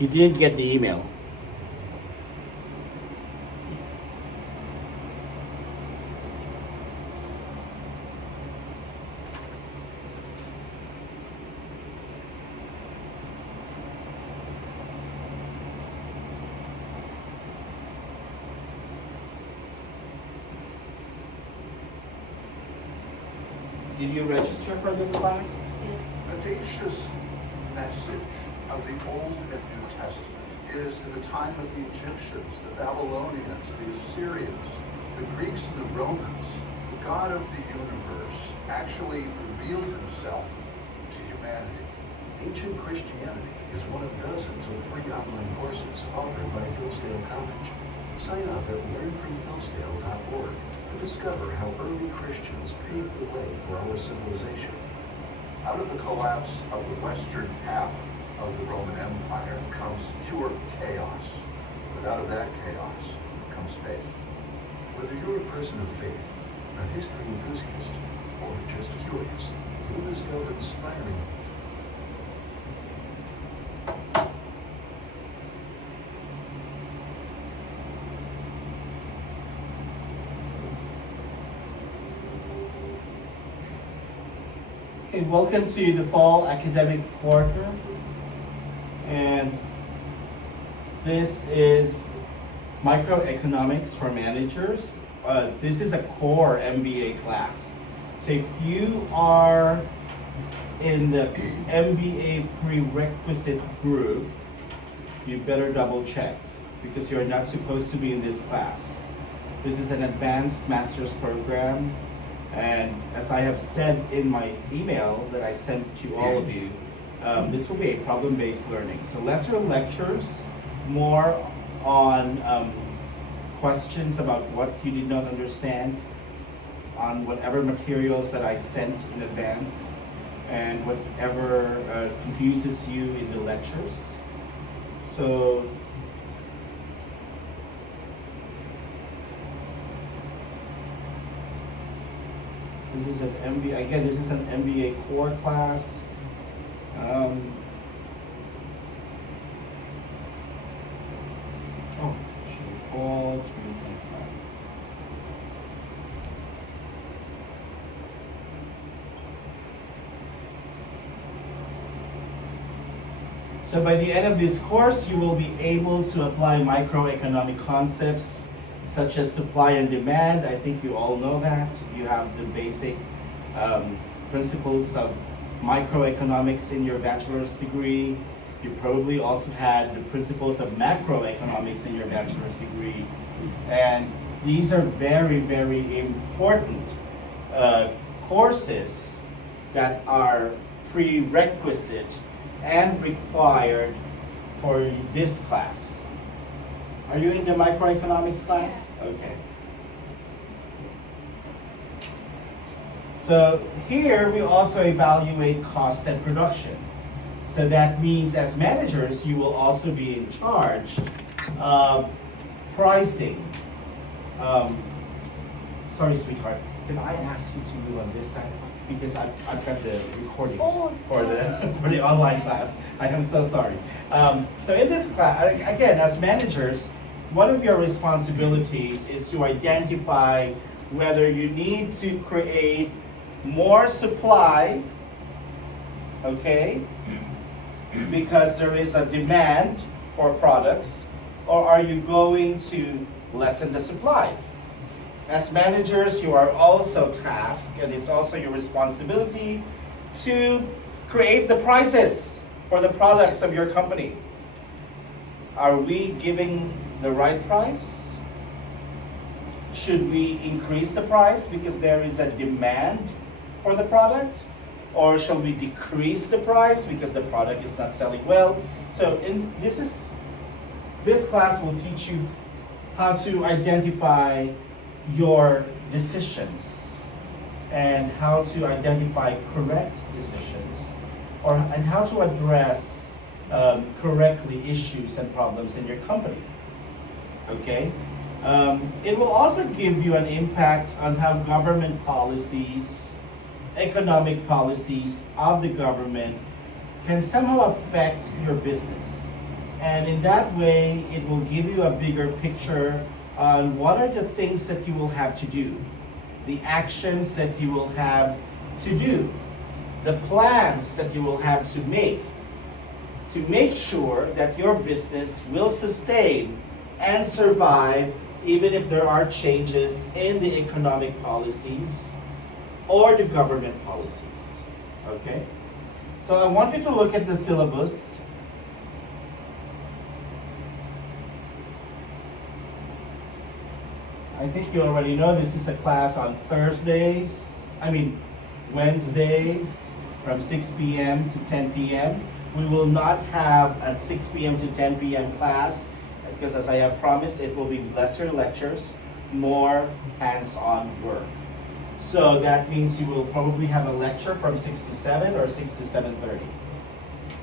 He did get the email. Did you register for this class? Audacious message of the Old and New Testament is in the time of the Egyptians, the Babylonians, the Assyrians, the Greeks and the Romans, the God of the universe actually revealed himself to humanity. Ancient Christianity is one of dozens of free online courses offered by Hillsdale College. Sign up at learnfromhillsdale.org to discover how early Christians paved the way for our civilization. Out of the collapse of the western half of the Roman Empire comes pure chaos, but out of that chaos comes faith. Whether you're a person of faith, a history enthusiast, or just curious, you'll discover inspiring. Okay, welcome to the fall academic quarter. And this is microeconomics for managers. This is a core MBA class. So if you are in the MBA prerequisite group, you better double check because you're not supposed to be in this class. This is an advanced master's program. And as I have said in my email that I sent to all of you, this will be a problem-based learning. So lesser lectures, more on questions about what you did not understand on whatever materials that I sent in advance and whatever confuses you in the lectures. So this is an MBA, again, this is an MBA core class. Should we call 2025? So by the end of this course, you will be able to apply microeconomic concepts such as supply and demand. I think you all know that. You have the basic principles of microeconomics in your bachelor's degree. You probably also had the principles of macroeconomics in your bachelor's degree. And these are very, very important courses that are prerequisite and required for this class. Are you in the microeconomics class? Okay. So here we also evaluate cost and production. So that means as managers, you will also be in charge of pricing. Sorry, sweetheart, can I ask you to move on this side? Because I've got the recording for the online class. I am so sorry. So in this class, again, as managers, one of your responsibilities is to identify whether you need to create more supply, okay, because there is a demand for products, or are you going to lessen the supply? As managers, you are also tasked, and it's also your responsibility to create the prices for the products of your company. Are we giving the right price? Should we increase the price because there is a demand for the product? Or shall we decrease the price because the product is not selling well? So this class will teach you how to identify your decisions and how to identify correct decisions and how to address correctly issues and problems in your company. Okay? It will also give you an impact on how government policies, economic policies of the government can somehow affect your business. And in that way, it will give you a bigger picture on what are the things that you will have to do, the actions that you will have to do, the plans that you will have to make sure that your business will sustain and survive even if there are changes in the economic policies or the government policies. Okay? So I want you to look at the syllabus. I think you already know this is a class on Wednesdays from 6 p.m. to 10 p.m. We will not have a 6 p.m. to 10 p.m. class because, as I have promised, it will be lesser lectures, more hands-on work. So that means you will probably have a lecture from 6 to 7 or 6 to 7:30.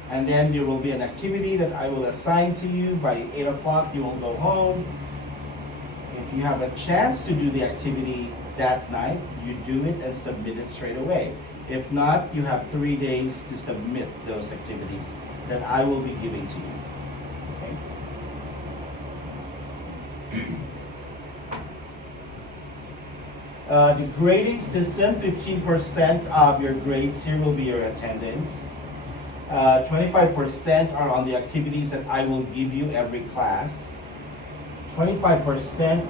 And then there will be an activity that I will assign to you. By 8 o'clock, you will go home. If you have a chance to do the activity that night, you do it and submit it straight away. If not, you have 3 days to submit those activities that I will be giving to you. Okay? The grading system, 15% of your grades here will be your attendance. 25% are on the activities that I will give you every class. 25%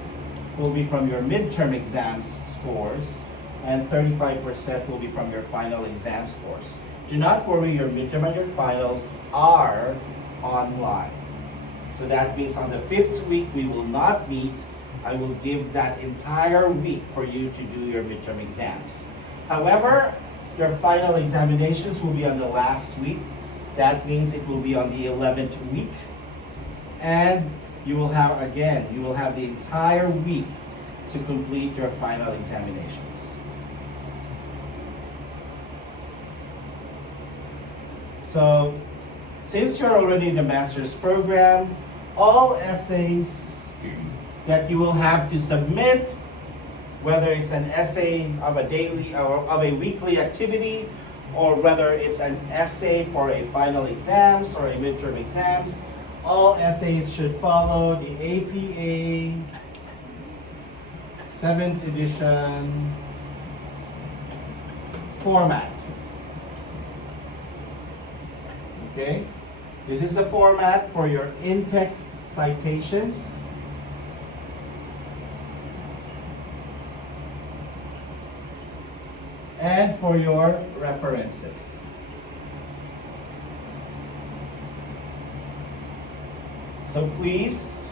will be from your midterm exams scores, and 35% will be from your final exam scores. Do not worry, your midterm and your finals are online. So that means on the 5th week we will not meet. I will give that entire week for you to do your midterm exams. However, your final examinations will be on the last week. That means it will be on the 11th week. And you will have the entire week to complete your final examinations. So, since you're already in the master's program, all essays that you will have to submit, whether it's an essay of a daily or of a weekly activity, or whether it's an essay for a final exams or a midterm exams, all essays should follow the APA 7th edition format. Okay? This is the format for your in-text citations. And for your references. So please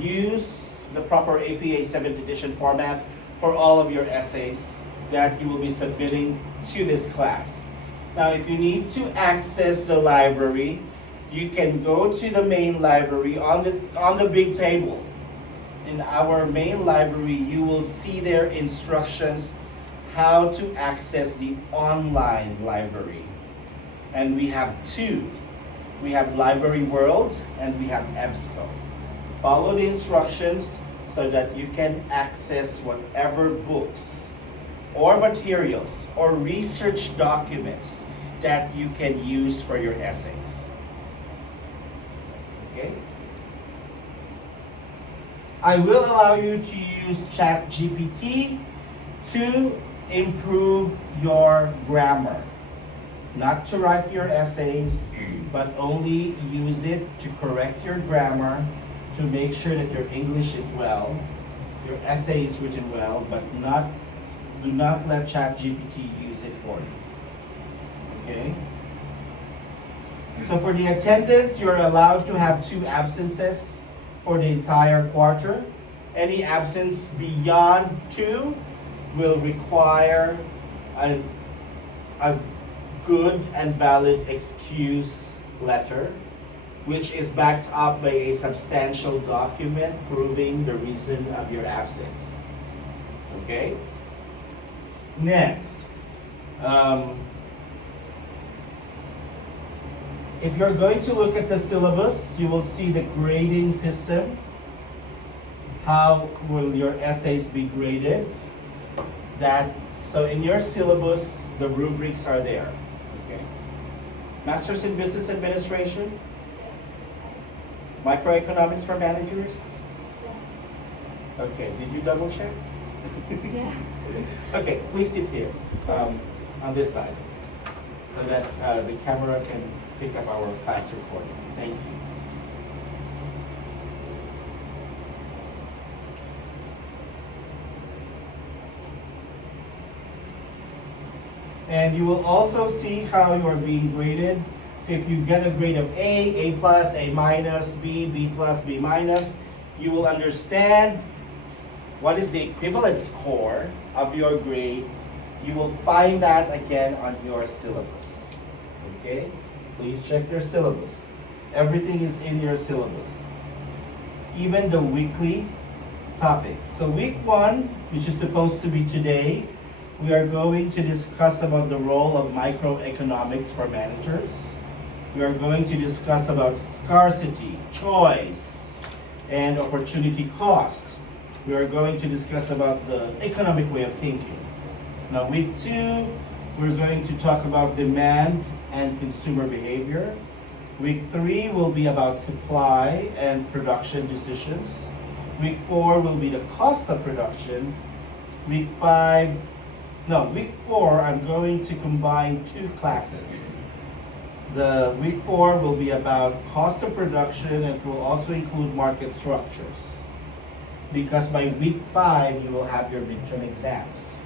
use the proper APA 7th edition format for all of your essays that you will be submitting to this class. Now, if you need to access the library, you can go to the main library on the big table. In our main library, you will see their instructions how to access the online library. And we have two. We have Library World and we have EBSCO. Follow the instructions so that you can access whatever books or materials or research documents that you can use for your essays. Okay? I will allow you to use ChatGPT to improve your grammar. Not to write your essays, but only use it to correct your grammar, to make sure that your English is well, your essay is written well, but do not let ChatGPT use it for you. Okay? So for the attendance, you're allowed to have 2 absences for the entire quarter. Any absence beyond 2 will require a good and valid excuse letter, which is backed up by a substantial document proving the reason of your absence. Okay? Next, if you're going to look at the syllabus, you will see the grading system. How will your essays be graded? So in your syllabus, the rubrics are there. Okay. Masters in Business Administration? Microeconomics for managers? Okay, did you double check? Yeah. Okay, please sit here on this side so that the camera can pick up our class recording. Thank you. And you will also see how you are being graded. So if you get a grade of A plus, A minus, B plus, B minus, you will understand what is the equivalent score of your grade. You will find that again on your syllabus. Okay? Please check your syllabus. Everything is in your syllabus. Even the weekly topics. So week 1, which is supposed to be today, we are going to discuss about the role of microeconomics for managers. We are going to discuss about scarcity, choice, and opportunity cost. We are going to discuss about the economic way of thinking. Now, week 2, we're going to talk about demand and consumer behavior. Week 3 will be about supply and production decisions. Week 4 will be the cost of production. Week 4, I'm going to combine 2 classes. The week 4 will be about cost of production, and it will also include market structures. Because by week 5, you will have your midterm exams.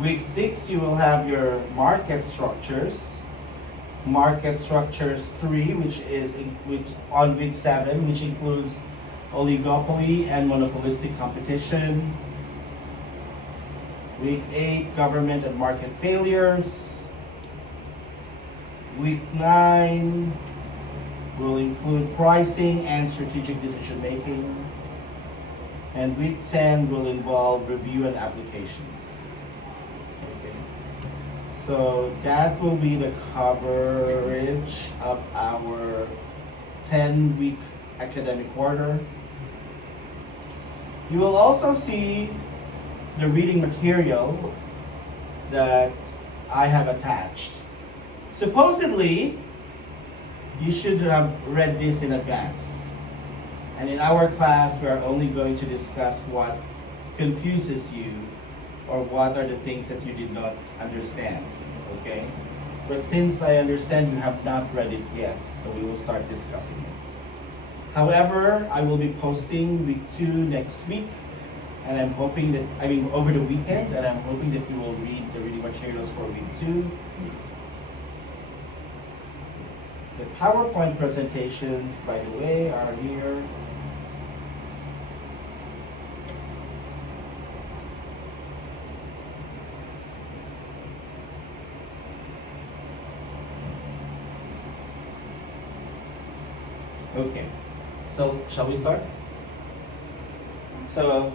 Week 6, you will have your market structures. Market structures 3, which on week 7, which includes oligopoly and monopolistic competition. Week 8, government and market failures. Week 9 will include pricing and strategic decision making. And week 10 will involve review and applications. Okay. So that will be the coverage of our 10-week academic quarter. You will also see the reading material that I have attached. Supposedly, you should have read this in advance. And in our class, we are only going to discuss what confuses you or what are the things that you did not understand, okay? But since I understand you have not read it yet, so we will start discussing it. However, I will be posting week 2 next week, and I'm hoping that, over the weekend, and I'm hoping that you will read the reading materials for week 2. The PowerPoint presentations, by the way, are here. Okay, so shall we start? So,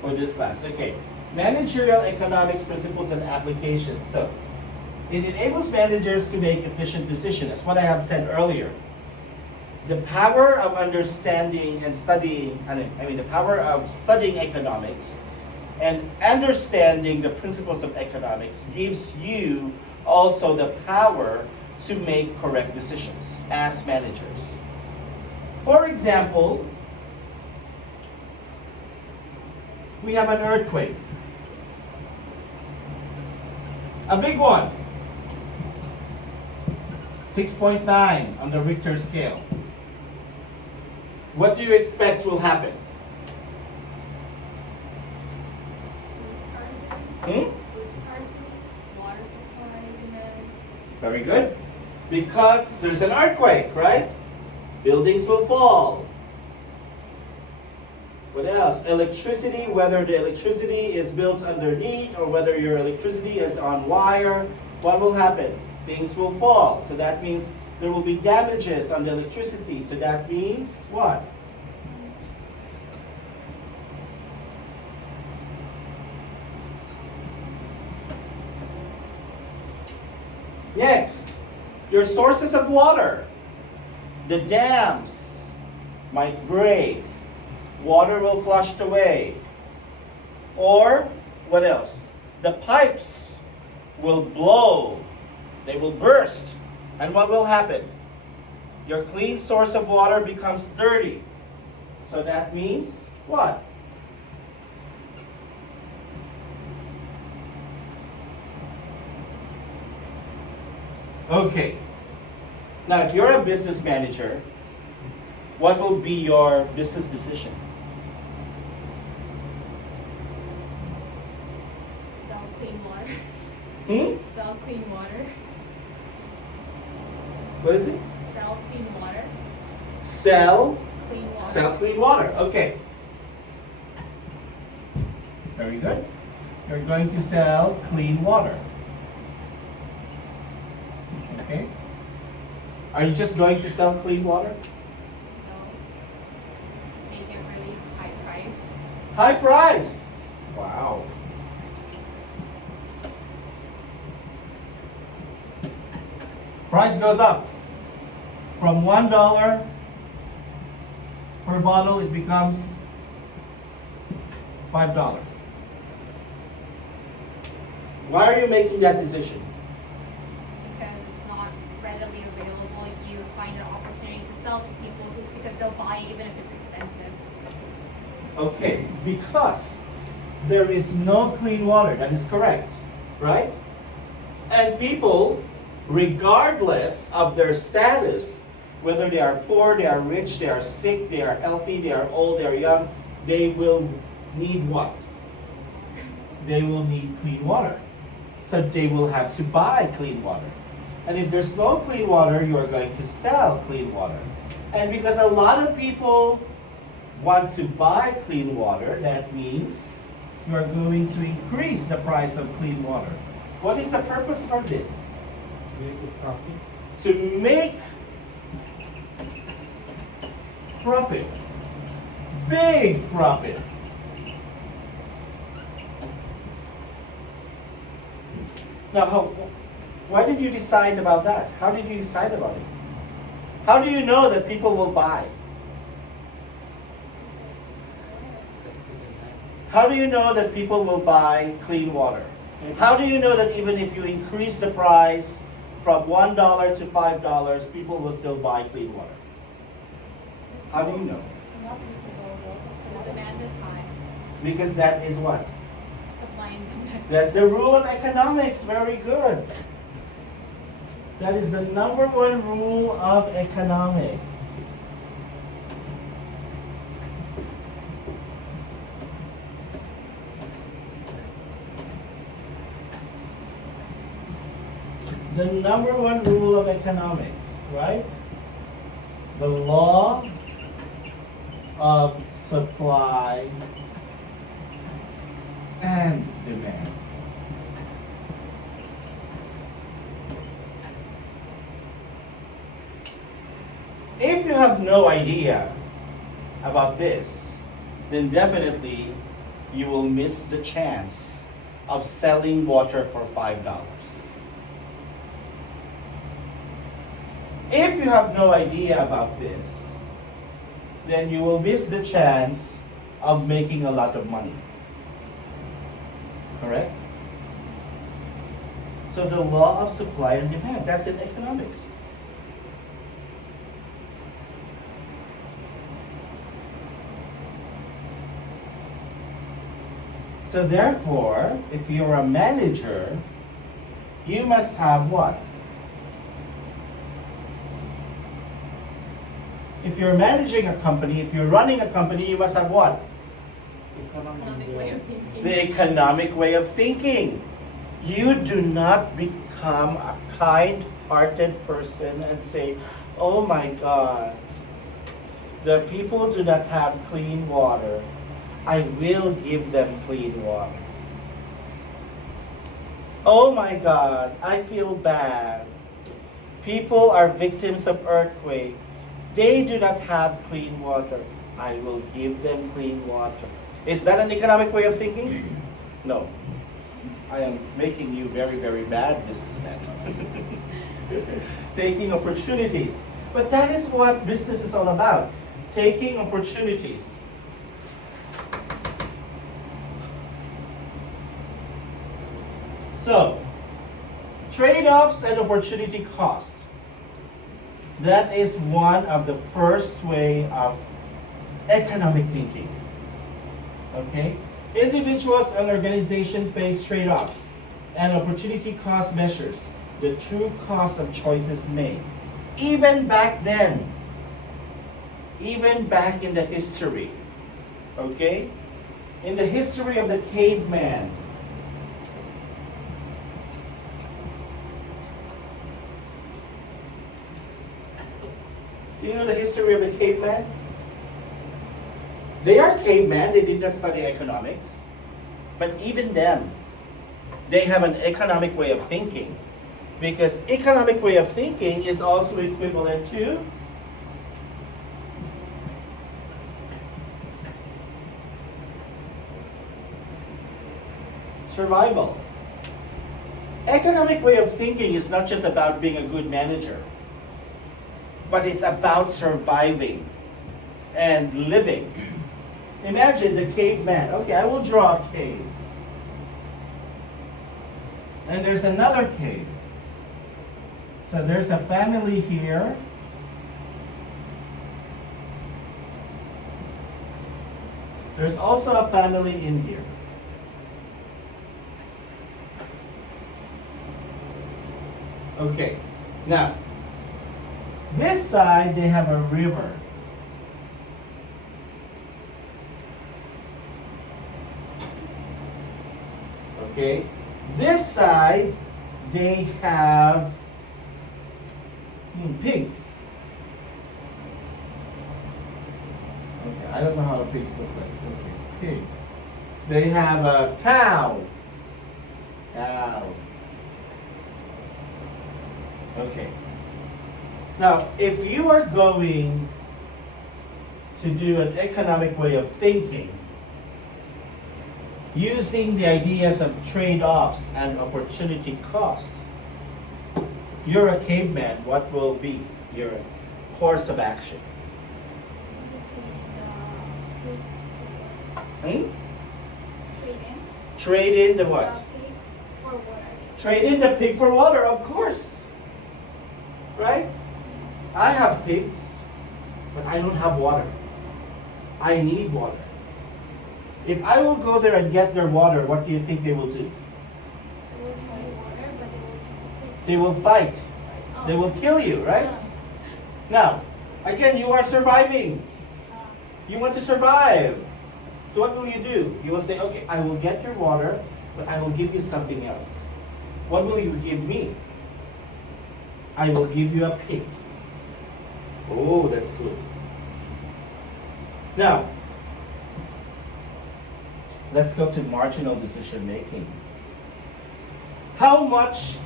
for this class, okay. Managerial economics principles and applications. So, it enables managers to make efficient decisions. That's what I have said earlier. The power of understanding and studying, the power of studying economics and understanding the principles of economics gives you also the power to make correct decisions as managers. For example, we have an earthquake. A big one. 6.9 on the Richter scale. What do you expect will happen? Food scarcity, water supply, demand. Very good. Because there's an earthquake, right? Buildings will fall. What else? Electricity, whether the electricity is built underneath or whether your electricity is on wire, what will happen? Things will fall. So that means there will be damages on the electricity. So that means what? Next, your sources of water. The dams might break. Water will flush away. Or, what else? The pipes will blow. They will burst. And what will happen? Your clean source of water becomes dirty. So that means what? Okay. Now, if you're a business manager, what will be your business decision? Sell clean water. Sell clean water. What is it? Sell clean water. Sell Clean water. Sell clean water. Okay. Very good. You're going to sell clean water. Okay. Are you just going to sell clean water? No. Make it really high price. High price. Wow. Price goes up. From $1 per bottle, it becomes $5. Why are you making that decision? Because it's not readily available. You find an opportunity to sell to people because they'll buy it even if it's expensive. Okay, because there is no clean water. That is correct, right? And people, regardless of their status, whether they are poor, they are rich, they are sick, they are healthy, they are old, they are young, they will need what? They will need clean water. So they will have to buy clean water. And if there's no clean water, you are going to sell clean water. And because a lot of people want to buy clean water, that means you are going to increase the price of clean water. What is the purpose for this? Make a profit. To make profit. Big profit. Now, why did you decide about that? How did you decide about it? How do you know that people will buy? How do you know that people will buy clean water? How do you know that even if you increase the price from $1 to $5, people will still buy clean water? How do you know? The demand is high. Because that is what? Supply and demand. That's the rule of economics. Very good. That is the number one rule of economics. The number one rule of economics, right? The law of supply and demand. If you have no idea about this, then definitely you will miss the chance of selling water for $5. If you have no idea about this, then you will miss the chance of making a lot of money. Correct? So the law of supply and demand, that's in economics. So therefore, if you're a manager, you must have what? If you're managing a company, if you're running a company, you must have what? Economic way of thinking. The economic way of thinking. You do not become a kind-hearted person and say, oh my God, the people do not have clean water. I will give them clean water. Oh my God, I feel bad. People are victims of earthquake. They do not have clean water. I will give them clean water. Is that an economic way of thinking? No. I am making you very, very bad businessmen. Taking opportunities. But that is what business is all about. Taking opportunities. So, trade-offs and opportunity cost. That is one of the first way of economic thinking. Okay? Individuals and organizations face trade-offs and opportunity cost measures, the true cost of choices made. Even back then, even back in the history, okay? In the history of the caveman, you know the history of the caveman? They are cavemen, they did not study economics. But even them, they have an economic way of thinking. Because economic way of thinking is also equivalent to survival. Economic way of thinking is not just about being a good manager, but it's about surviving and living. Imagine the caveman. Okay, I will draw a cave. And there's another cave. So there's a family here. There's also a family in here. Okay, now, this side they have a river. Okay, this side they have pigs. Okay, I don't know how pigs look like. Okay, pigs. They have a cow. Cow. Okay. Now, if you are going to do an economic way of thinking, using the ideas of trade-offs and opportunity costs, if you're a caveman, what will be your course of action? Trade in the what? Pig for water. Trade in the pig for water, of course. Right? I have pigs, but I don't have water. I need water. If I will go there and get their water, what do you think they will do? They will drink water, but they will take the pig. They will fight. Oh. They will kill you, right? Now, again, you are surviving. You want to survive. So what will you do? You will say, okay, I will get your water, but I will give you something else. What will you give me? I will give you a pig. Oh, that's good. Now, let's go to marginal decision making. How much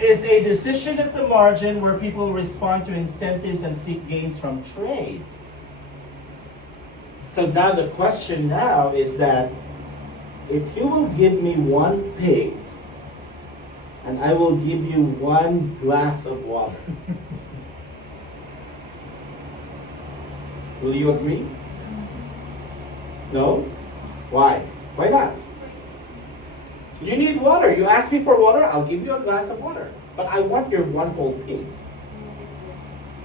is a decision at the margin where people respond to incentives and seek gains from trade? So now the question now is that if you will give me one pig and I will give you one glass of water, will you agree? No? Why? Why not? You need water. You ask me for water, I'll give you a glass of water. But I want your one whole pig.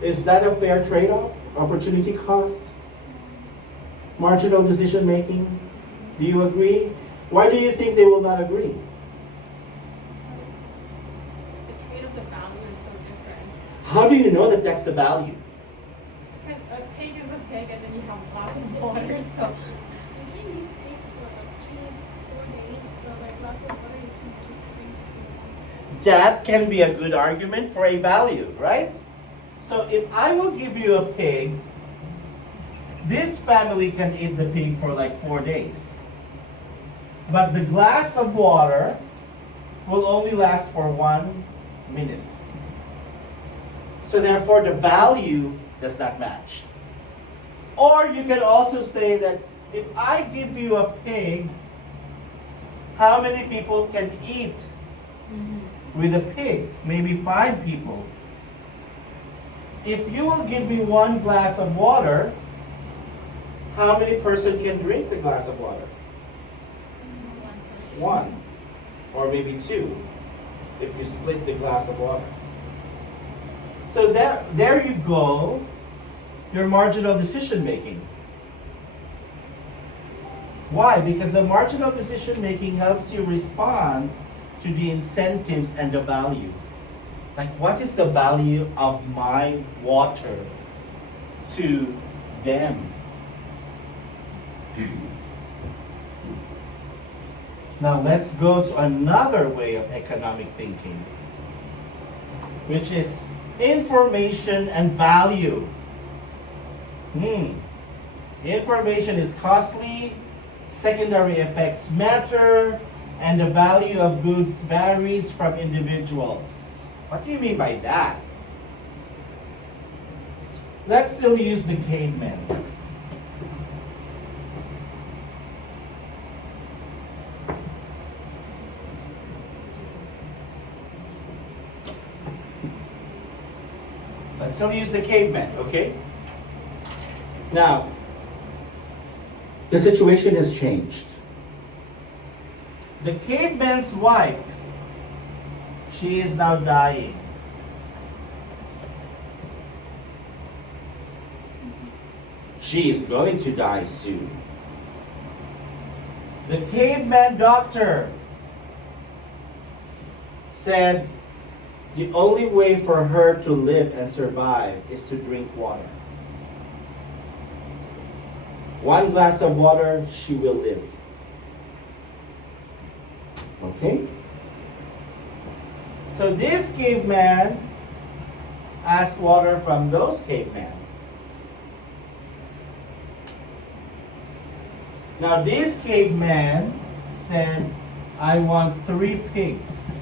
Is that a fair trade-off? Opportunity cost? Marginal decision making? Do you agree? Why do you think they will not agree? The trade of the value is so different. How do you know that that's the value? Because a pig is a pig, and then you have a glass of water. So You can eat pig for like 2-4 days, but like glass of water you can just drink for That can be a good argument for a value, right? So if I will give you a pig, this family can eat the pig for like 4 days. But the glass of water will only last for 1 minute. So therefore the value does not match. Or you can also say that if I give you a pig, how many people can eat with a pig? Maybe 5 people. If you will give me 1 glass of water, how many person can drink the glass of water? 1. Or maybe 2, if you split the glass of water. So there you go, your marginal decision making. Why? Because the marginal decision making helps you respond to the incentives and the value. Like, what is the value of my water to them? Now let's go to another way of economic thinking, which is information and value. Information is costly, secondary effects matter, and the value of goods varies from individuals. What do you mean by that? Let's still use the cavemen. Let's still use the cavemen, okay? Now, the situation has changed. The caveman's wife, she is now dying. She is going to die soon. The caveman doctor said the only way for her to live and survive is to drink water. One glass of water, she will live. Okay? So this caveman asked water from those cavemen. Now this caveman said, I want 3 pigs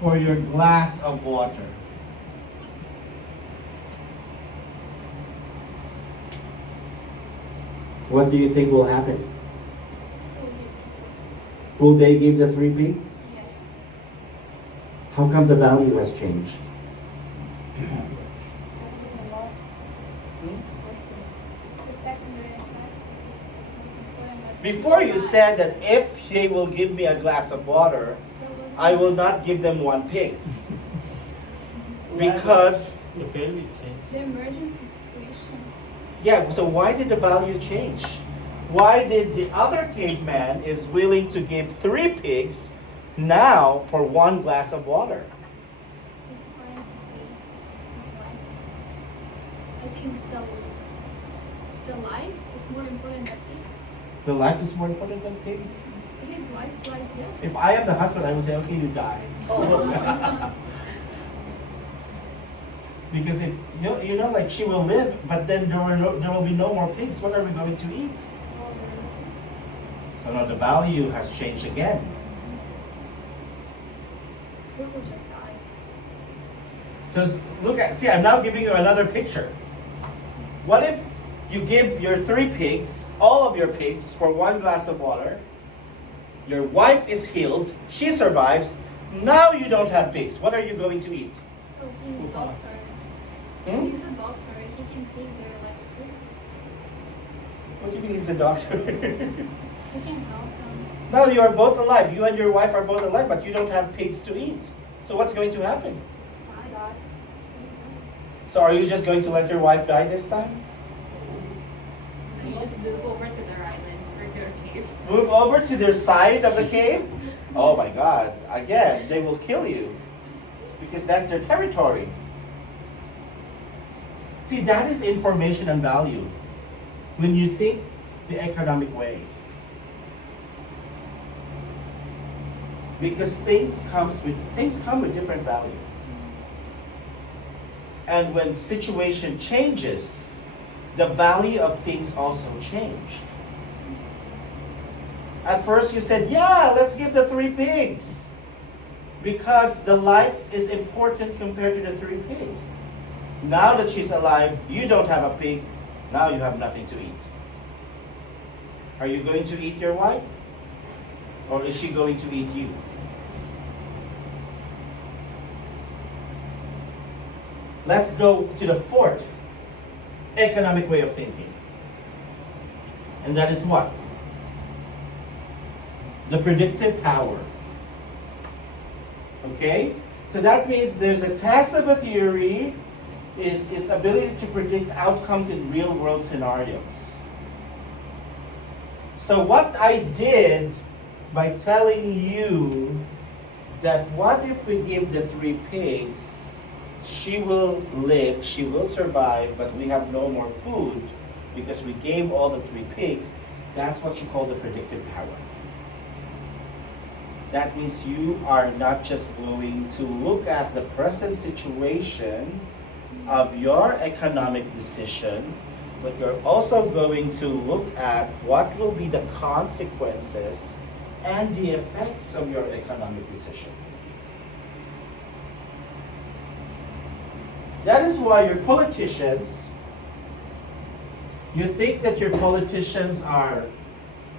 for your glass of water. What do you think will happen? Will they give the 3 pigs? Yes. How come the value has changed? The lost the secondary effects is most important. But Before you said that if they will give me a glass of water, I will not give them 1 pig. Because, the values change. the emergency situation. yeah, so why did the value change? Why did the other caveman is willing to give 3 pigs now for 1 glass of water? He's trying to save his life. I think the life is more important than things. The life is more important than pig? His wife's life too. If I am the husband, I would say, okay, you die. Because if you know, like she will live, but then there will be no more pigs. What are we going to eat? So now the value has changed again. We will just die. So see, I'm now giving you another picture. What if you give your 3 pigs, all of your pigs, for 1 glass of water? Your wife is healed, she survives. Now you don't have pigs. What are you going to eat? So he's a doctor. Hmm? He's a doctor. He can save their life too. What do you mean he's a doctor? He can help them. Now you are both alive. You and your wife are both alive, but you don't have pigs to eat. So what's going to happen? Die. So are you just going to let your wife die this time? You just move over to their island or their cave. Move over to their side of the cave? Oh my God. Again, they will kill you. Because that's their territory. See, that is information and value. When you think the economic way. Because things come with different value. And when situation changes, the value of things also changed. At first you said, yeah, let's give the 3 pigs. Because the life is important compared to the 3 pigs. Now that she's alive, you don't have a pig, now you have nothing to eat. Are you going to eat your wife? Or is she going to eat you? Let's go to the 4th economic way of thinking. And that is what? The predictive power. Okay? So that means there's a test of a theory is its ability to predict outcomes in real world scenarios. So what I did by telling you that what if we give the 3 pigs, she will live, she will survive, but we have no more food because we gave all the 3 pigs, that's what you call the predictive power. That means you are not just going to look at the present situation of your economic decision, but you're also going to look at what will be the consequences and the effects of your economic decision. That is why your politicians, you think that your politicians are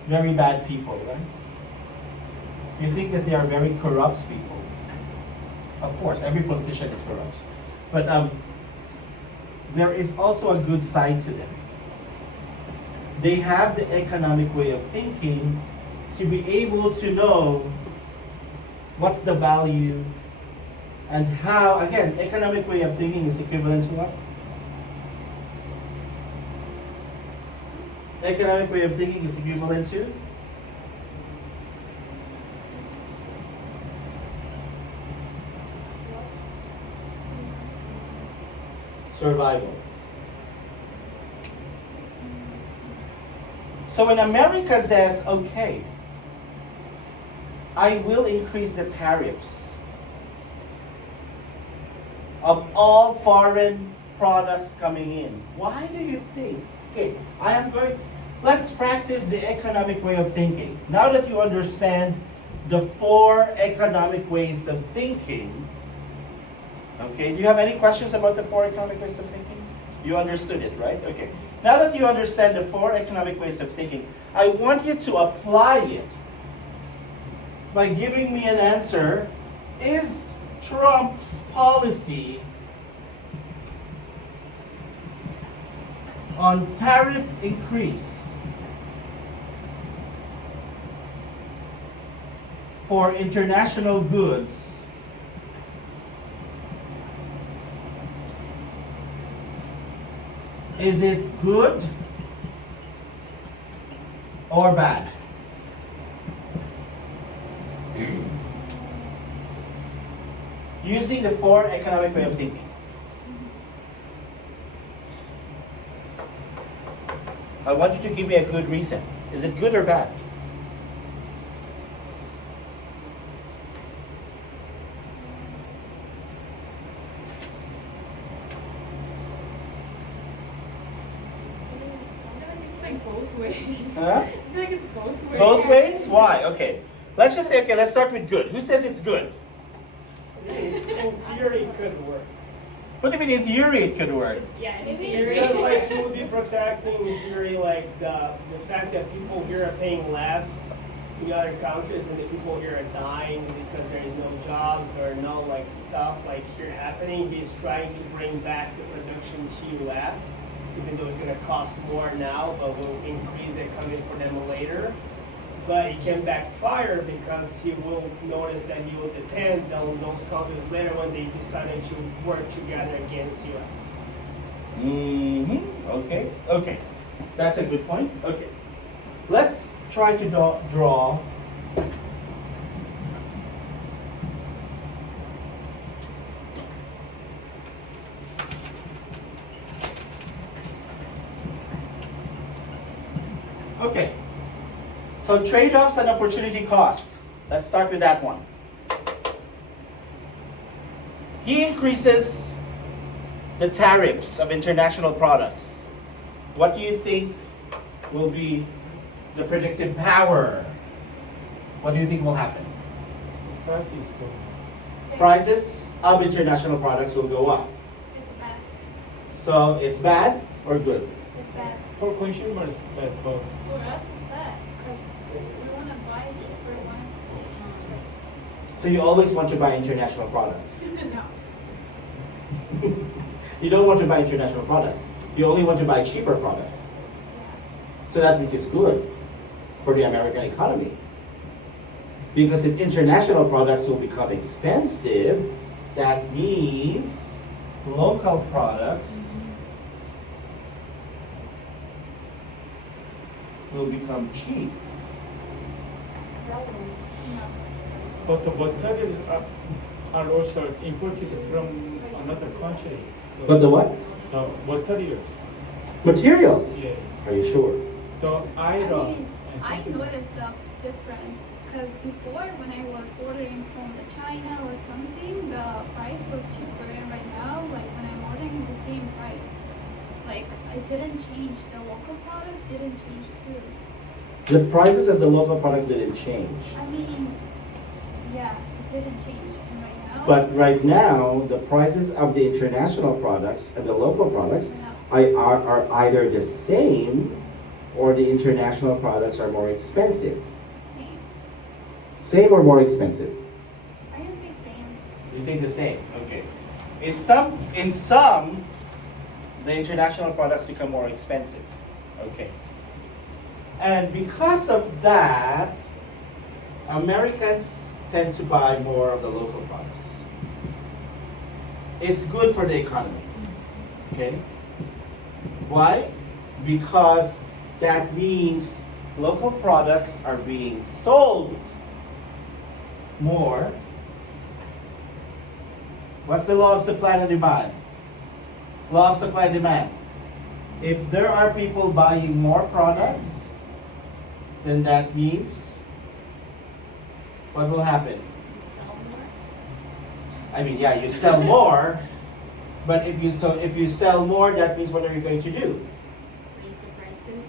very bad people, right? You think that they are very corrupt people. Of course, every politician is corrupt. But there is also a good side to them. They have the economic way of thinking to be able to know what's the value and how, again, economic way of thinking is equivalent to what? Economic way of thinking is equivalent to? Survival. So when America says, okay, I will increase the tariffs of all foreign products coming in. Why do you think? Okay, let's practice the economic way of thinking. Now that you understand the 4 economic ways of thinking, okay, do you have any questions about the 4 economic ways of thinking? You understood it, right? Okay. Now that you understand the 4 economic ways of thinking, I want you to apply it by giving me an answer. Is Trump's policy on tariff increase for international goods is it good or bad? Using the 4 economic way of thinking. I want you to give me a good reason. Is it good or bad? It's like both ways. Huh? I feel like it's both ways. Both ways? Why? Okay. Let's just say, okay, let's start with good. Who says it's good? In theory, it could work. What do you mean in theory it could work? Yeah, in Maybe it's theory. Because like you would be protecting in theory like the fact that people here are paying less in other countries and the people here are dying because there is no jobs or no like stuff like here happening. He's trying to bring back the production to US, even though it's gonna cost more now, but will increase the economy for them later. But it can backfire because he will notice that he will depend on those countries later when they decided to work together against US. Okay. Okay. That's a good point. Okay. Let's try to draw okay. So trade-offs and opportunity costs. Let's start with that one. He increases the tariffs of international products. What do you think will be the predictive power? What do you think will happen? Prices go. Prices of international products will go up. It's bad. So it's bad or good? It's bad. For consumers, that both. For us, it's bad because we want to buy cheaper one. So you always want to buy international products. No. You don't want to buy international products. You only want to buy cheaper products. So that means it's good for the American economy. Because if international products will become expensive, that means local products will become cheap. But the materials are also imported from another country. So But the what? the materials. Materials. Yes. Are you sure? The I iron. mean, and I something like- noticed the difference because before when I was ordering from the China or something, the price was cheaper, and right now, like when I'm ordering the same price, like it didn't change. The local products didn't change too. The prices of the local products didn't change. I mean, yeah, it didn't change, and right now. But right now, the prices of the international products and the local products are either the same or the international products are more expensive. Same. Same or more expensive? I can say same. You think the same? Okay. In some, the international products become more expensive. Okay. And because of that, Americans tend to buy more of the local products. It's good for the economy. Okay? Why? Because that means local products are being sold more. What's the law of supply and demand? Law of supply and demand. If there are people buying more products, then that means what will happen? I mean, yeah, you sell more, but if you sell more, that means what are you going to do? Raise the prices.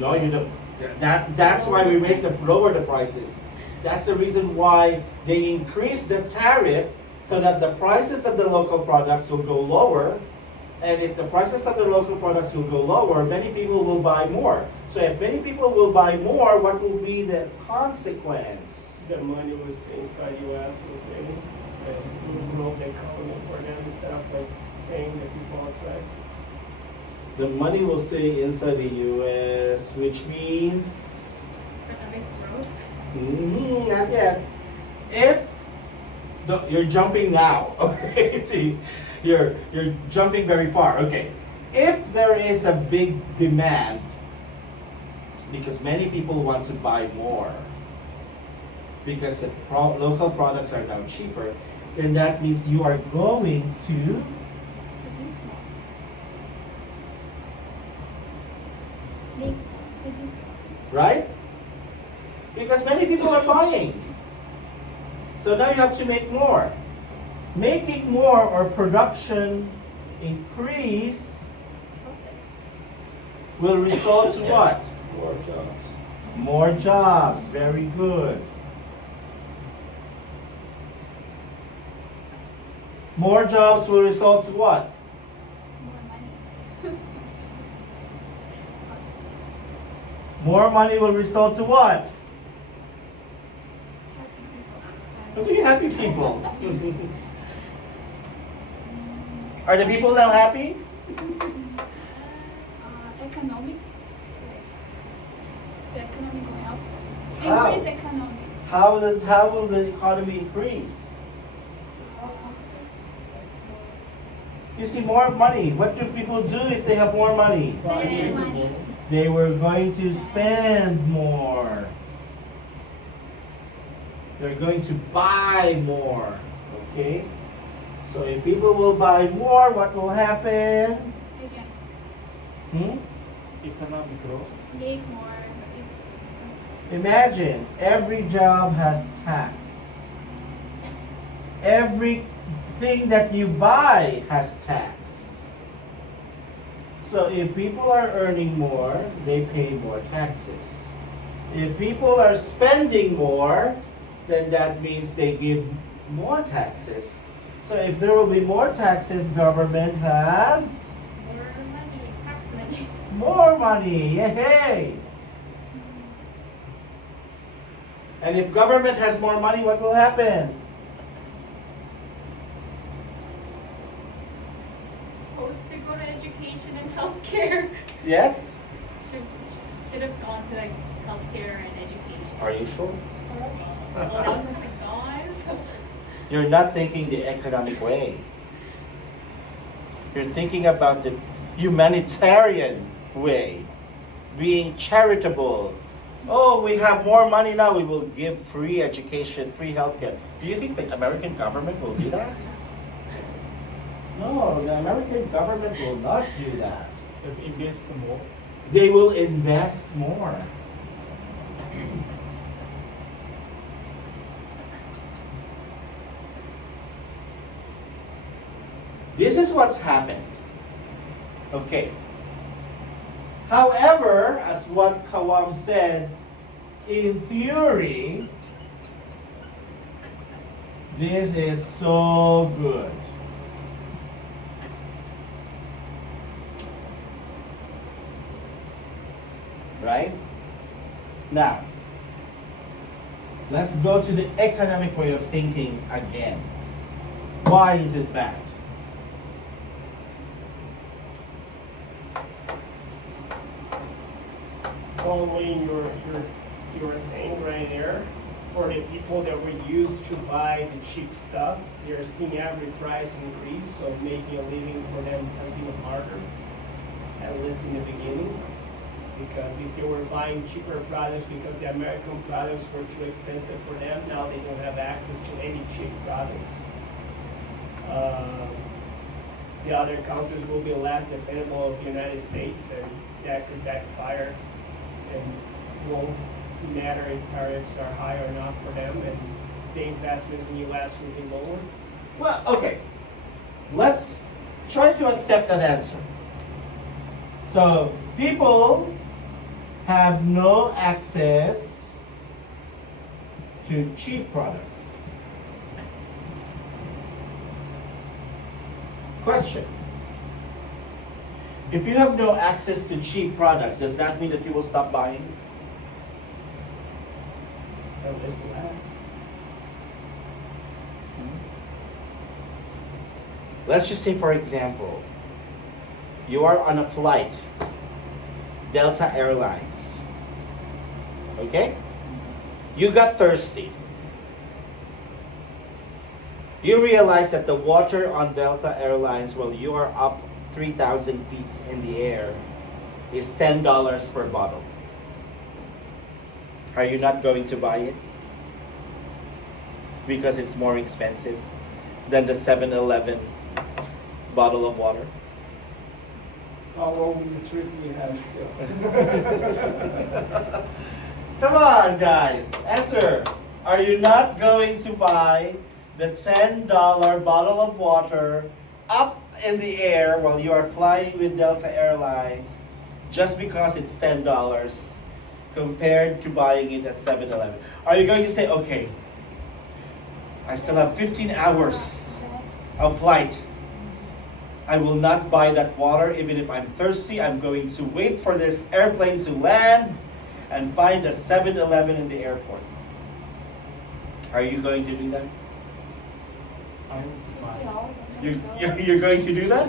No, you don't. That's why we make lower the prices. That's the reason why they increase the tariff so that the prices of the local products will go lower. And if the prices of the local products will go lower, many people will buy more. So if many people will buy more, what will be the consequence? The money will stay inside US will pay and will grow the economy for them instead of like paying the people outside. The money will stay inside the US, which means Economic growth. not yet. If you're jumping now, okay? See, you're jumping very far. Okay. If there is a big demand, because many people want to buy more, because the local products are now cheaper, then that means you are going to Produce more. Make produce more. right? Because many people are buying. So now you have to make more. Making more or production increase will result to what? More jobs. More jobs. Very good. More jobs will result to what? More money. More money will result to what? Happy people. Look at happy people. Are the people now happy? Economic. The economy going up. How? Increase economy. How will the economy increase? You see, more money. What do people do if they have more money? Spend money. They were going to spend more. They're going to buy more. Okay? So if people will buy more, what will happen? Again, Hmm? Economic growth. make more. Imagine every job has tax. Everything that you buy has tax. So if people are earning more, they pay more taxes. If people are spending more, then that means they give more taxes. So if there will be more taxes, government has More money, tax money. more money. Yay! And if government has more money, what will happen? Supposed to go to education and healthcare. Yes? Should have gone to like healthcare and education. Are you sure? Well, that was like the guys. You're not thinking the economic way. You're thinking about the humanitarian way, being charitable. Oh, we have more money now, we will give free education, free healthcare. Do you think the American government will do that? No, the American government will not do that. If invest more. They will invest more. This is what's happened. Okay. However, as what Kawam said, in theory, this is so good. Right? Now, let's go to the economic way of thinking again. Why is it bad? Following your thing right there, for the people that were used to buy the cheap stuff, they're seeing every price increase, so making a living for them has been harder, at least in the beginning. Because if they were buying cheaper products because the American products were too expensive for them, now they don't have access to any cheap products. The other countries will be less dependable of the United States, and that could backfire and won't matter if tariffs are high or not for them, and the investments in the US will be lower. Well, okay. Let's try to accept that answer. So, people have no access to cheap products. Question. If you have no access to cheap products, does that mean that you will stop buying? At least less. Let's just say, for example, you are on a flight, Delta Airlines. Okay? You got thirsty. You realize that the water on Delta Airlines while you are up 3,000 feet in the air is $10 per bottle. Are you not going to buy it? Because it's more expensive than the 7-Eleven bottle of water? How long will the trip we have still? Come on, guys. Answer. Are you not going to buy the $10 bottle of water up in the air while you are flying with Delta Airlines just because it's $10 compared to buying it at 7-Eleven? Are you going to say, okay, I still have 15 hours of flight. I will not buy that water even if I'm thirsty. I'm going to wait for this airplane to land and find a 7-Eleven in the airport. Are you going to do that? You're going to do that?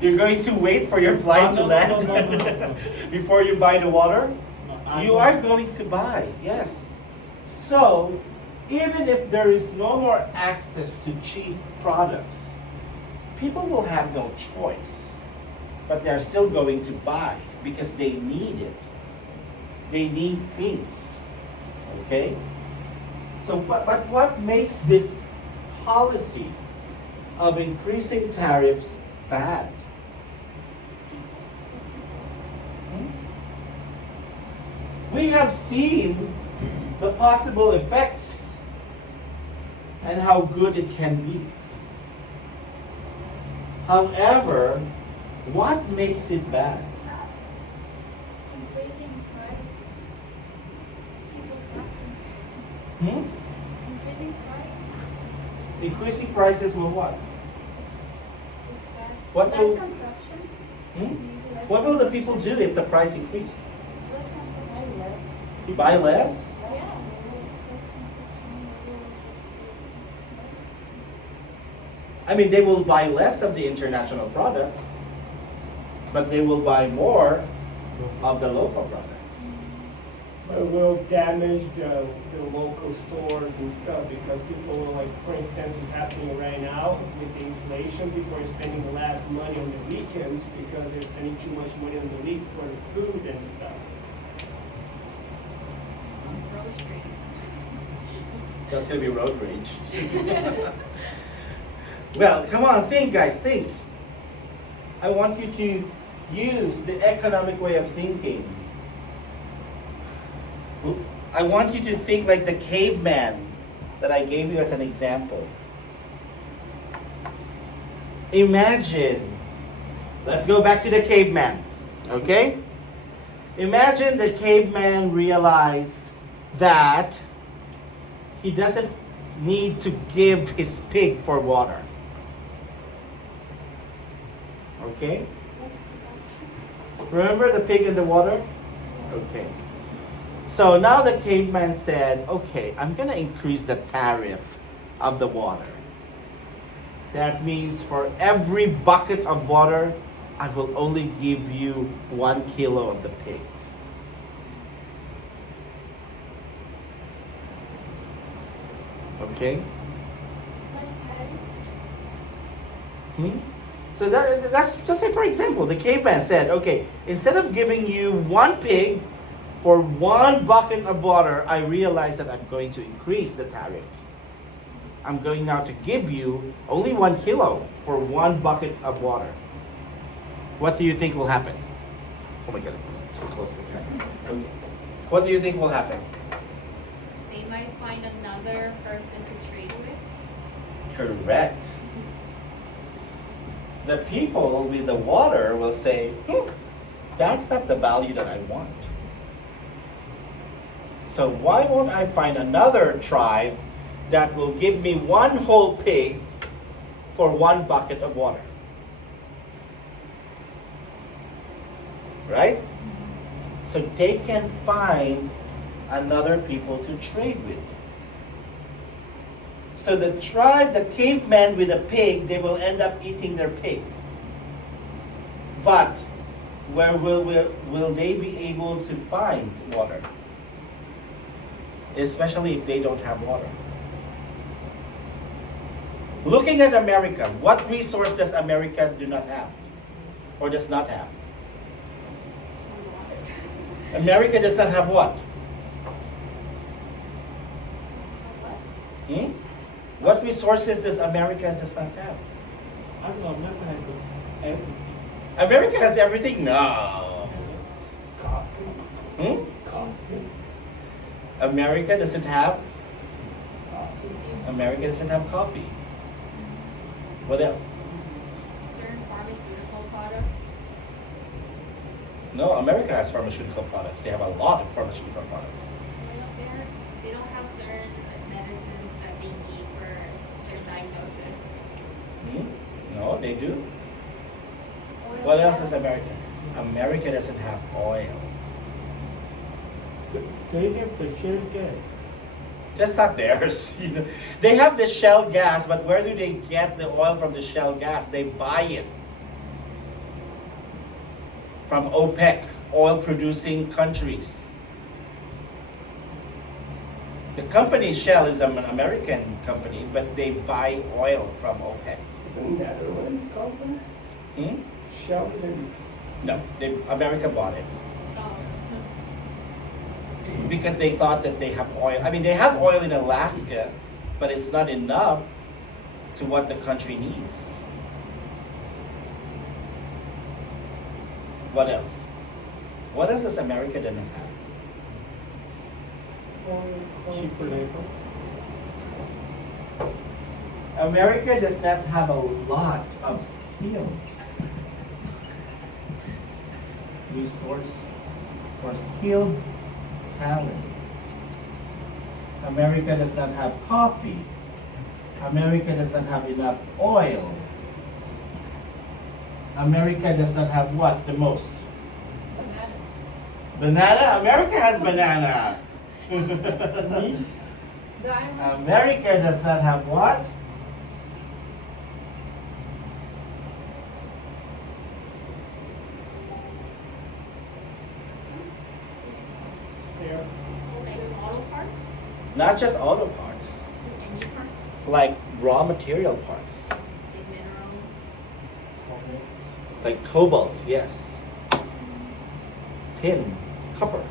You're going to wait for your flight to land before you buy the water? You are going to buy, yes. So, even if there is no more access to cheap products, people will have no choice. But they're still going to buy because they need it. They need things. Okay? So, but what makes this policy of increasing tariffs bad? We have seen the possible effects and how good it can be. However, what makes it bad? Increasing price. People suffering. Increasing price. Increasing prices will what? It's bad. What Less will- consumption. Less What will the people consumption. do if the price increase? Less consumption. You buy less? Yeah. Less consumption. I mean, they will buy less of the international products, but they will buy more of the local products. But it will damage the local stores and stuff because people will, like, for instance, it's happening right now with the inflation. People are spending less money on the weekends because they're spending too much money on the week for the food and stuff. Groceries. That's gonna be road rage. Well, come on, think, guys, think. I want you to use the economic way of thinking. I want you to think like the caveman that I gave you as an example. Imagine, let's go back to the caveman, okay? Imagine the caveman realized that he doesn't need to give his pig for water. Okay? That's production. Remember the pig in the water? Okay. So now the caveman said, okay, I'm going to increase the tariff of the water. That means for every bucket of water, I will only give you 1 kilo of the pig. Okay? Less tariff. So that's just say, for example, the caveman said, okay, instead of giving you 1 pig for 1 bucket of water, I realize that I'm going to increase the tariff. I'm going now to give you only 1 kilo for 1 bucket of water. What do you think will happen? Oh my God, so close to the camera. Okay. What do you think will happen? They might find another person to trade with. Correct. The people with the water will say, that's not the value that I want. So why won't I find another tribe that will give me 1 whole pig for 1 bucket of water? Right? So they can find another people to trade with. So the tribe, the caveman with a pig, they will end up eating their pig. But where will they be able to find water? Especially if they don't have water. Looking at America, what resource does America do not have? Or does not have? America does not have what? What? What resources does America does not have? As America has everything. America has everything? No. Coffee. Coffee. America doesn't have? Coffee. America doesn't have coffee. What else? Certain pharmaceutical products. No, America has pharmaceutical products. They have a lot of pharmaceutical products. They don't have certain medicines that they need for certain diagnosis. No, they do. Oil What else gas. is America? America doesn't have oil. They have the shale gas. That's not theirs. You know, they have the shell gas, but where do they get the oil from the shell gas? They buy it from OPEC, oil-producing countries. The company Shell is an American company, but they buy oil from OPEC. Isn't Netherlands company? Shell is in. No, America bought it Oh. because they thought that they have oil. I mean, they have oil in Alaska, but it's not enough to what the country needs. What else? What else does America not have? Cheaper labor. America does not have a lot of skilled resources or skilled talents. America does not have coffee. America does not have enough oil. America does not have what the most? Banana? America has banana. Meat. America does not have what? Spare. Not just auto parts, Just any part, like raw material parts, like mineral. like cobalt, yes, tin, copper.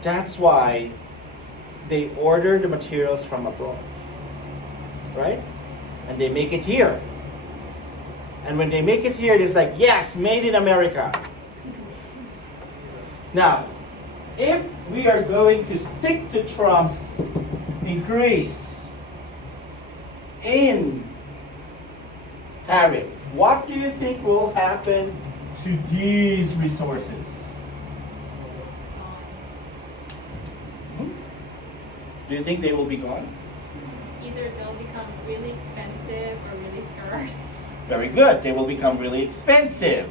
That's why they order the materials from abroad, right? And they make it here. And when they make it here, it's like, yes, made in America. Now, if we are going to stick to Trump's increase in tariff, what do you think will happen to these resources? Do you think they will be gone? Either they'll become really expensive or really scarce. Very good. They will become really expensive.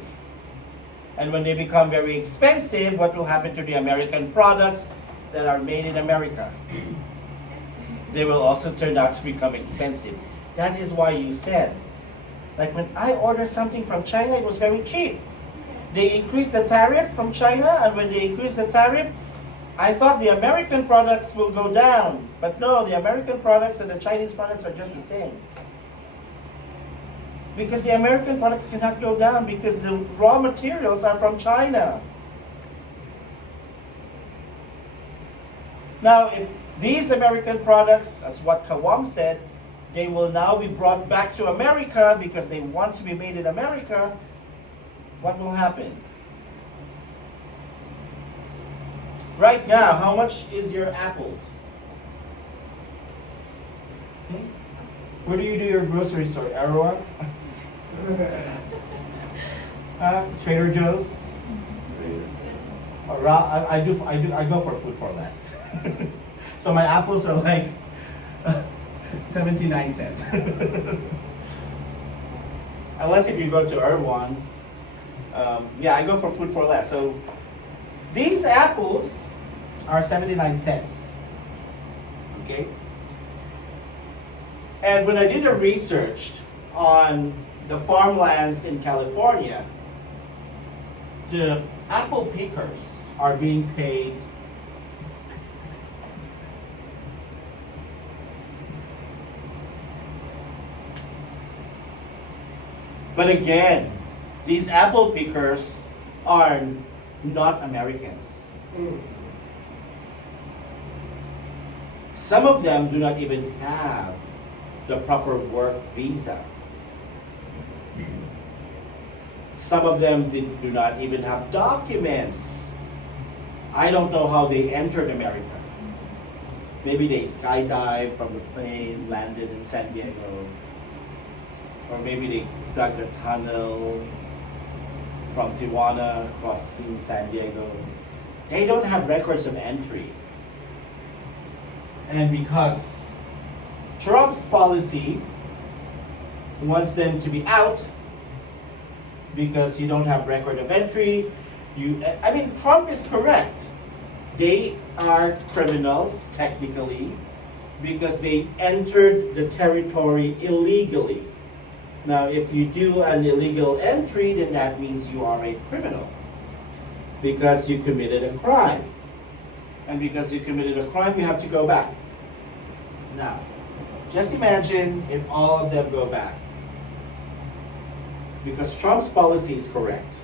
And when they become very expensive, what will happen to the American products that are made in America? They will also turn out to become expensive. That is why you said, like when I ordered something from China, it was very cheap. They increased the tariff from China, and when they increased the tariff, I thought the American products will go down. But no, the American products and the Chinese products are just the same. Because the American products cannot go down because the raw materials are from China. Now, if these American products, as what Kawam said, they will now be brought back to America because they want to be made in America, what will happen? Right now, how much is your apples? Where do you do your grocery store? Erewhon? Trader Joe's? I go for food for less. So my apples are like 79 cents. Unless if you go to Erewhon, yeah, I go for food for less. So these apples are 79 cents. Okay? And when I did the research on the farmlands in California, the apple pickers are being paid but again, these apple pickers are not Americans. Some of them do not even have the proper work visa. Some of them do not even have documents. I don't know how they entered America. Maybe they skydived from the plane, landed in San Diego. Or maybe they dug a tunnel from Tijuana crossing San Diego. They don't have records of entry. And because Trump's policy wants them to be out because you don't have record of entry, Trump is correct. They are criminals, technically, because they entered the territory illegally. Now, if you do an illegal entry, then that means you are a criminal because you committed a crime. And because you committed a crime, you have to go back. Now, just imagine if all of them go back. Because Trump's policy is correct.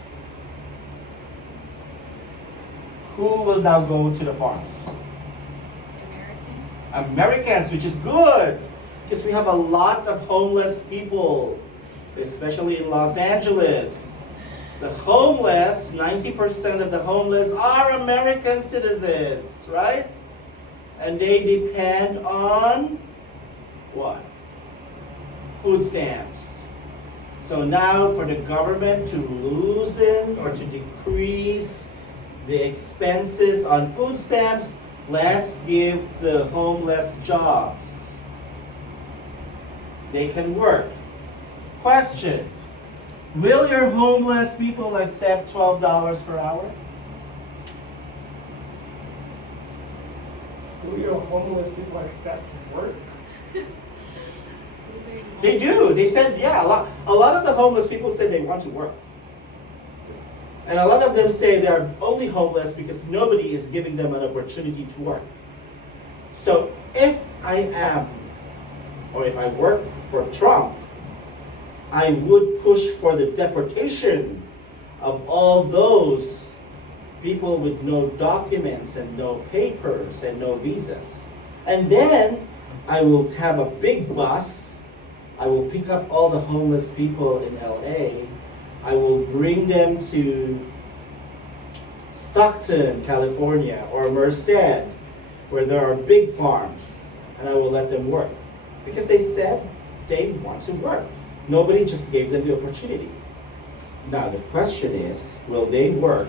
Who will now go to the farms? Americans, which is good. Because we have a lot of homeless people, especially in Los Angeles. The homeless, 90% of the homeless are American citizens, right? And they depend on what? Food stamps. So now for the government to loosen or to decrease the expenses on food stamps, let's give the homeless jobs. They can work. Question. Will your homeless people accept $12 per hour? Will your homeless people accept work? They do. They said, yeah, a lot of the homeless people said they want to work. And a lot of them say they're only homeless because nobody is giving them an opportunity to work. So if I am, or if I work for Trump, I would push for the deportation of all those people with no documents and no papers and no visas. And then I will have a big bus. I will pick up all the homeless people in LA. I will bring them to Stockton, California, or Merced, where there are big farms, and I will let them work. Because they said they want to work. Nobody just gave them the opportunity. Now the question is, will they work?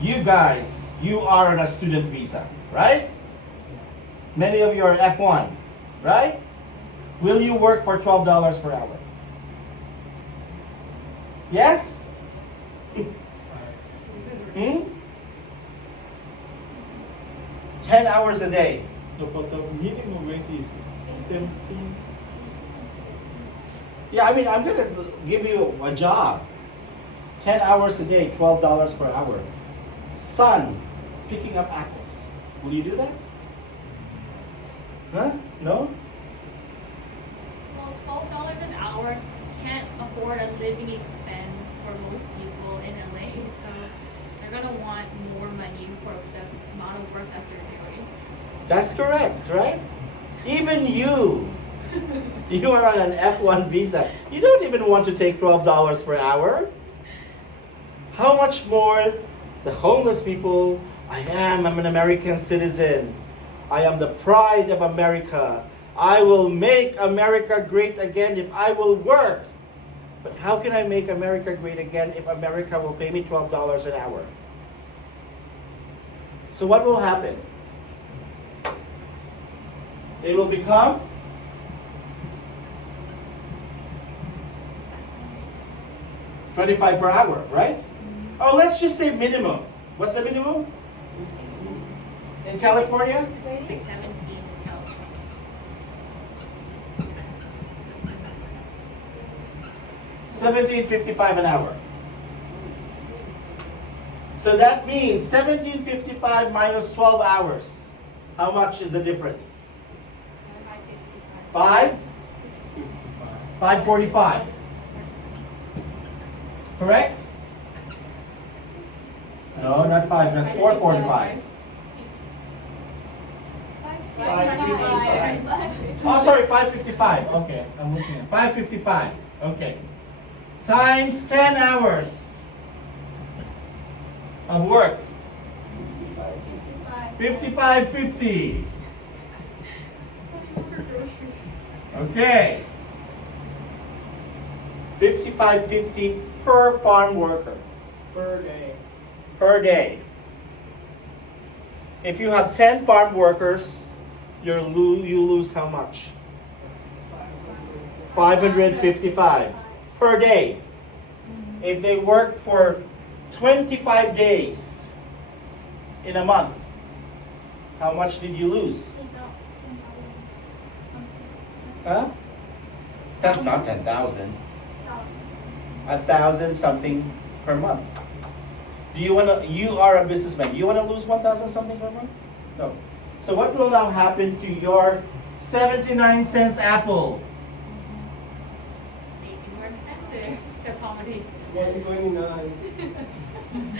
You guys, you are on a student visa, right? Many of you are F1, right? Will you work for $12 per hour? Yes? Hmm? 10 hours a day. No, but the minimum wage is 17. Yeah, I mean, I'm gonna give you a job. 10 hours a day, $12 per hour. Son, picking up apples. Will you do that? Huh? No? Well, $12 an hour can't afford a living expense for most people in LA, so they're gonna want more money for the amount of work that they're doing. That's correct, right? Even you. You are on an F1 visa. You don't even want to take $12 per hour. How much more the homeless people? I'm an American citizen. I am the pride of America. I will make America great again if I will work. But how can I make America great again if America will pay me $12 an hour? So what will happen? It will become $25 per hour, right? Oh, let's just say minimum. What's the minimum? In California? I think 17 in California. $17.55 an hour. So that means $17.55 minus 12 hours. How much is the difference? 5? 5.45. Correct? No, not 5. That's 4.45. Oh, sorry, 5.55. Okay, I'm looking at 5.55. Okay. Times 10 hours of work. 55.50. Okay. 55.50 per farm worker. Per day. Per day. If you have 10 farm workers, you lose how much? 555 per day. If they work for 25 days in a month, how much did you lose? Huh? That's not 10,000. 1,000 something per month. Do you wanna? You are a businessman. Do you wanna lose 1,000 something per month? No. So what will now happen to your 79 cents apple? Make it more expensive to accommodate. 129.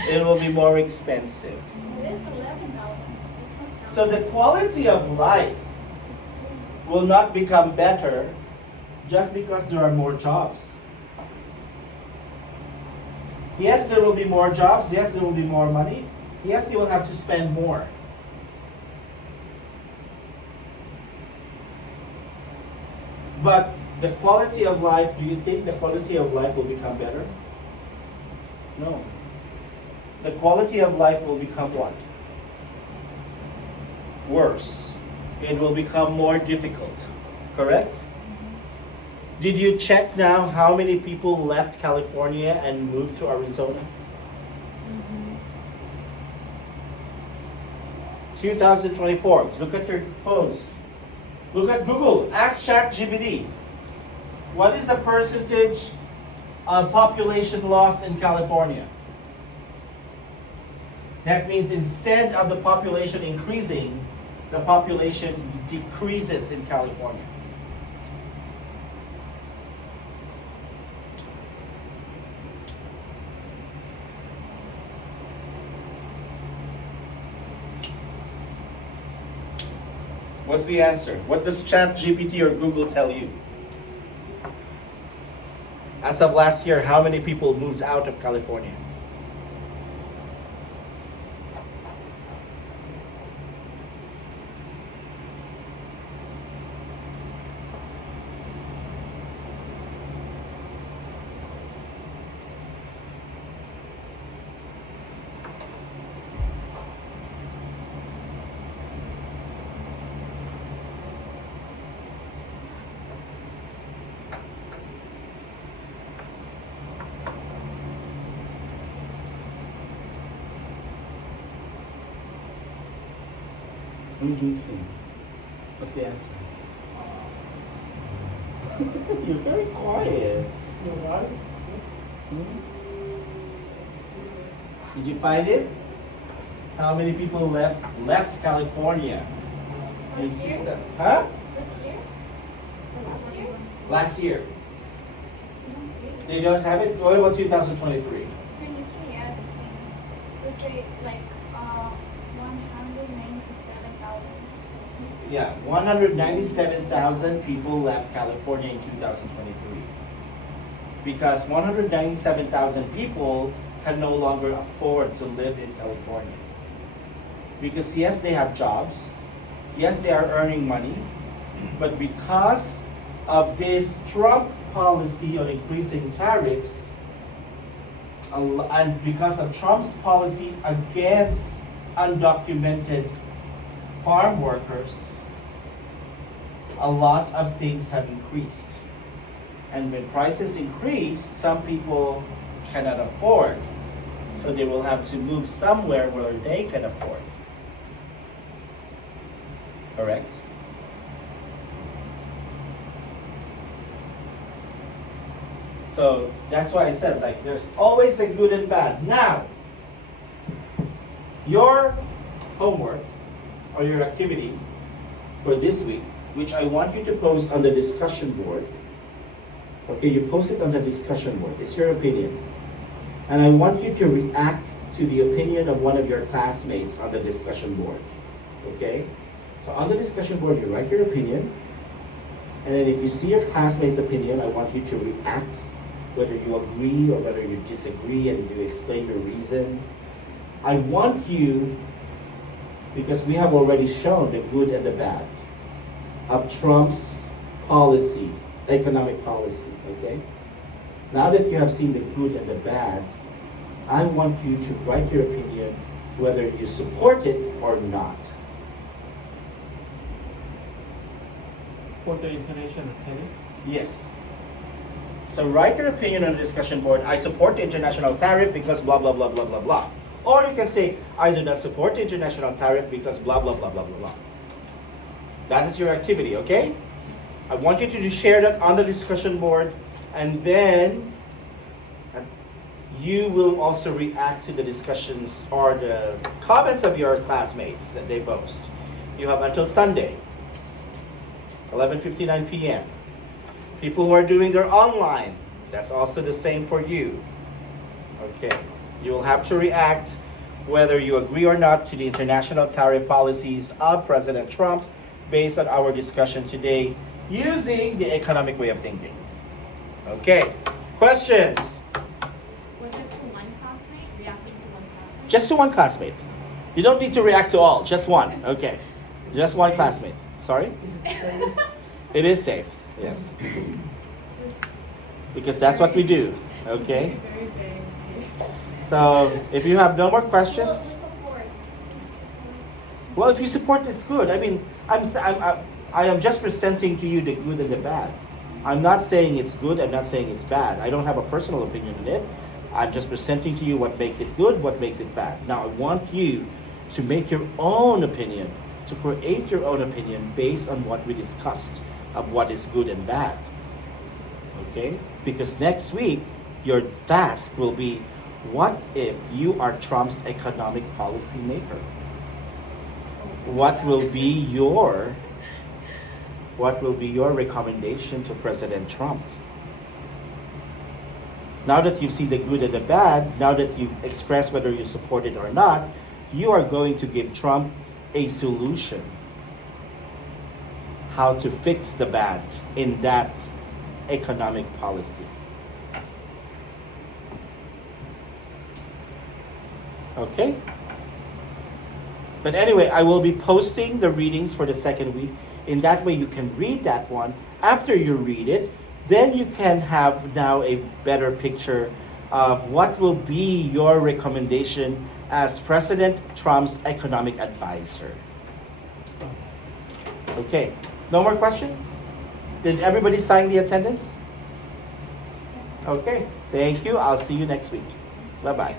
It will be more expensive. It is $11. So the quality of life will not become better just because there are more jobs. Yes, there will be more jobs. Yes, there will be more money. Yes, you will have to spend more. But the quality of life, do you think the quality of life will become better? No. The quality of life will become what? Worse. It will become more difficult. Correct? Did you check now how many people left California and moved to Arizona? 2024. Look at your phones. Look at Google. Ask ChatGPT. What is the percentage of population loss in California? That means instead of the population increasing, the population decreases in California. What's the answer? What does ChatGPT or Google tell you? As of last year, how many people moved out of California? Who do you think? What's the answer? You're very quiet. Did you find it? How many people left California? Last year? Huh? This year? Last year? Last year. You don't see it? They don't have it? What about 2023? Here in history, yeah, the same. Let's say like 197,000. Yeah, 197,000 people left California in 2023. Because 197,000 people can no longer afford to live in California. Because yes, they have jobs, yes, they are earning money, but because of this Trump policy on increasing tariffs, and because of Trump's policy against undocumented farm workers, a lot of things have increased. And when prices increase, some people cannot afford. So they will have to move somewhere where they can afford. Correct? So that's why I said, like, there's always a good and bad. Now, your homework or your activity for this week, which I want you to post on the discussion board. Okay, you post it on the discussion board. It's your opinion. And I want you to react to the opinion of one of your classmates on the discussion board. Okay? So on the discussion board, you write your opinion. And then if you see your classmate's opinion, I want you to react, whether you agree or whether you disagree, and you explain your reason. I want you, because we have already shown the good and the bad of Trump's policy, economic policy, okay? Now that you have seen the good and the bad, I want you to write your opinion whether you support it or not. For the international tariff? Yes. So write your opinion on the discussion board. I support the international tariff because blah, blah, blah, blah, blah, blah. Or you can say, I do not support the international tariff because blah, blah, blah, blah, blah, blah. That is your activity, okay? I want you to share that on the discussion board, and then you will also react to the discussions or the comments of your classmates that they post. You have until Sunday, 11:59 p.m. People who are doing their online, that's also the same for you. Okay, you will have to react whether you agree or not to the international tariff policies of President Trump based on our discussion today using the economic way of thinking. Okay, questions? Was it to one classmate, reacting to one classmate? Just to one classmate. You don't need to react to all, just one. Okay, just one classmate. Sorry? Is it safe? It is safe, yes. Because that's what we do, okay? Very, very nice. So if you have no more Well, questions, support. well, if you support, it's good. I mean, I am just presenting to you the good and the bad. I'm not saying it's good, I'm not saying it's bad. I don't have a personal opinion on it. I'm just presenting to you what makes it good, what makes it bad. Now I want you to make your own opinion, to create your own opinion based on what we discussed of what is good and bad. Okay? Because next week, your task will be, what if you are Trump's economic policy maker? What will be your recommendation to President Trump? Now that you've seen the good and the bad, now that you've expressed whether you support it or not, you are going to give Trump a solution how to fix the bad in that economic policy. Okay? But anyway, I will be posting the readings for the second week. In that way, you can read that one. After you read it, then you can have now a better picture of what will be your recommendation as President Trump's economic advisor. Okay, no more questions? Did everybody sign the attendance? Okay, thank you. I'll see you next week. Bye-bye.